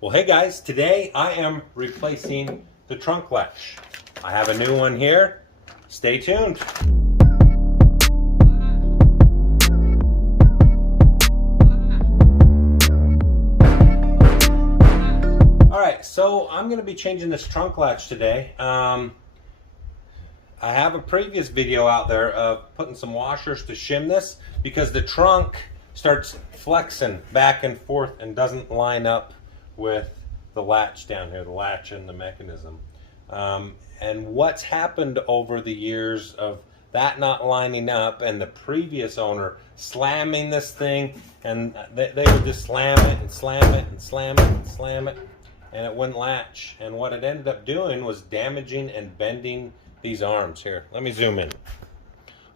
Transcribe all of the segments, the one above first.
Well, hey guys, today I am replacing the trunk latch. I have a new one here. Stay tuned. All right, so I'm going to be changing this trunk latch today. I have a previous video out there of putting some washers to shim this because the trunk starts flexing back and forth and doesn't line up with the latch down here, the latch and the mechanism. And what's happened over the years of that not lining up and the previous owner slamming this thing, and they would just slam it and slam it and slam it and slam it, and it wouldn't latch. And what it ended up doing was damaging and bending these arms here. Let me zoom in.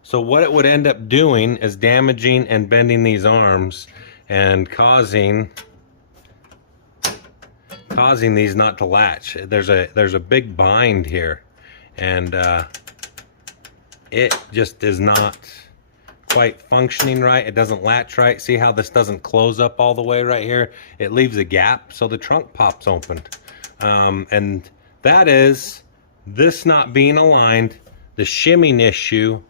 So what it would end up doing is damaging and bending these arms and causing these not to latch. There's a big bind here, and it just is not quite functioning right. It doesn't latch right. See how this doesn't close up all the way right here? It leaves a gap, so the trunk pops open. And that is this not being aligned, the shimming issue,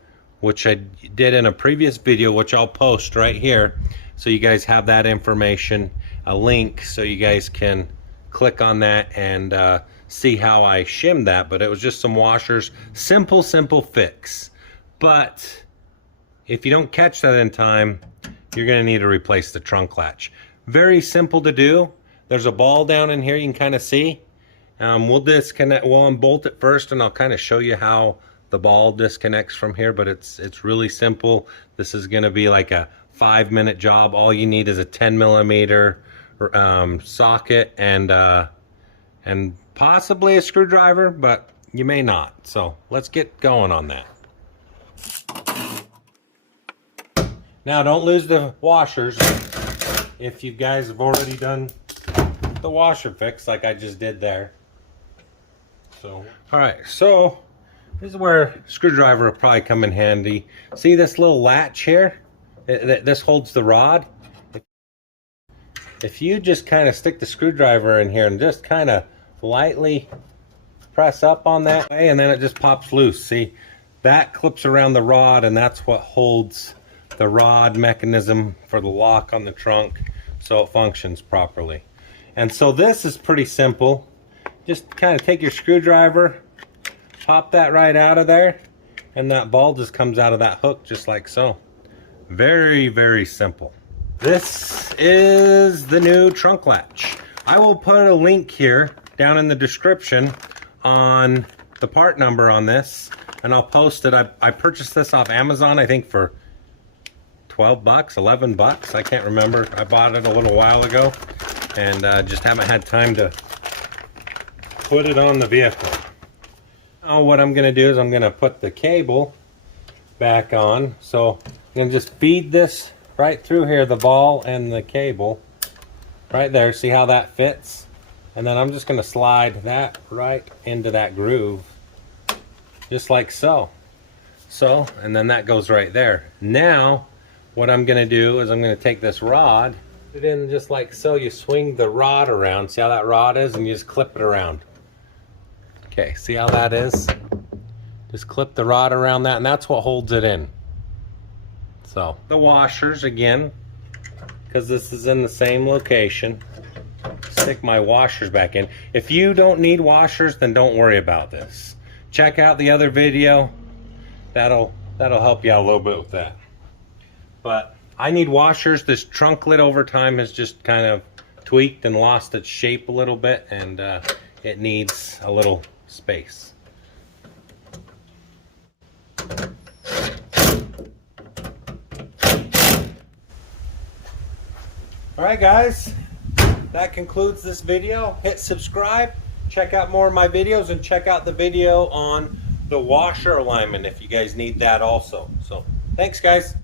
which I did in a previous video, which I'll post right here, so you guys have that information, a link, so you guys can click on that and see how I shimmed that. But it was just some washers, simple fix. But if you don't catch that in time, you're gonna need to replace the trunk latch. Very simple to do. There's a ball down in here you can kind of see. We'll disconnect, we'll unbolt it first, and I'll kind of show you how the ball disconnects from here, but it's really simple. This is gonna be like a 5-minute job. All you need is a 10mm socket and possibly a screwdriver, but you may not. So let's get going on that. Now don't lose the washers if you guys have already done the washer fix like I just did there. So all right, so this is where screwdriver will probably come in handy. See this little latch here? This holds the rod. If you just kind of stick the screwdriver in here and just kind of lightly press up on that way, and then it just pops loose. See, that clips around the rod, and that's what holds the rod mechanism for the lock on the trunk so it functions properly. And so this is pretty simple. Just kind of take your screwdriver, pop that right out of there, and that ball just comes out of that hook just like so. Very simple. This is the new trunk latch. I will put a link here down in the description on the part number on this, and I'll post it. I purchased this off Amazon, I think for 12 bucks, 11 bucks. I can't remember. I bought it a little while ago and just haven't had time to put it on the vehicle. Now what I'm gonna do is I'm gonna put the cable back on. So I'm gonna just feed this right through here, the ball and the cable right there. See how that fits? And then I'm just going to slide that right into that groove just like so. And then that goes right there. Now what I'm going to do is I'm going to take this rod, put it in just like so. You swing the rod around. See how that rod is? And you just clip it around. Okay, see how that is? Just clip the rod around that, and that's what holds it in. So the washers again, because this is in the same location, stick my washers back in. If you don't need washers, then don't worry about this. Check out the other video. That'll help you out a little bit with that. But I need washers. This trunk lid over time has just kind of tweaked and lost its shape a little bit, and it needs a little space. Alright guys, that concludes this video. Hit subscribe, check out more of my videos, and check out the video on the washer alignment if you guys need that also. So thanks guys.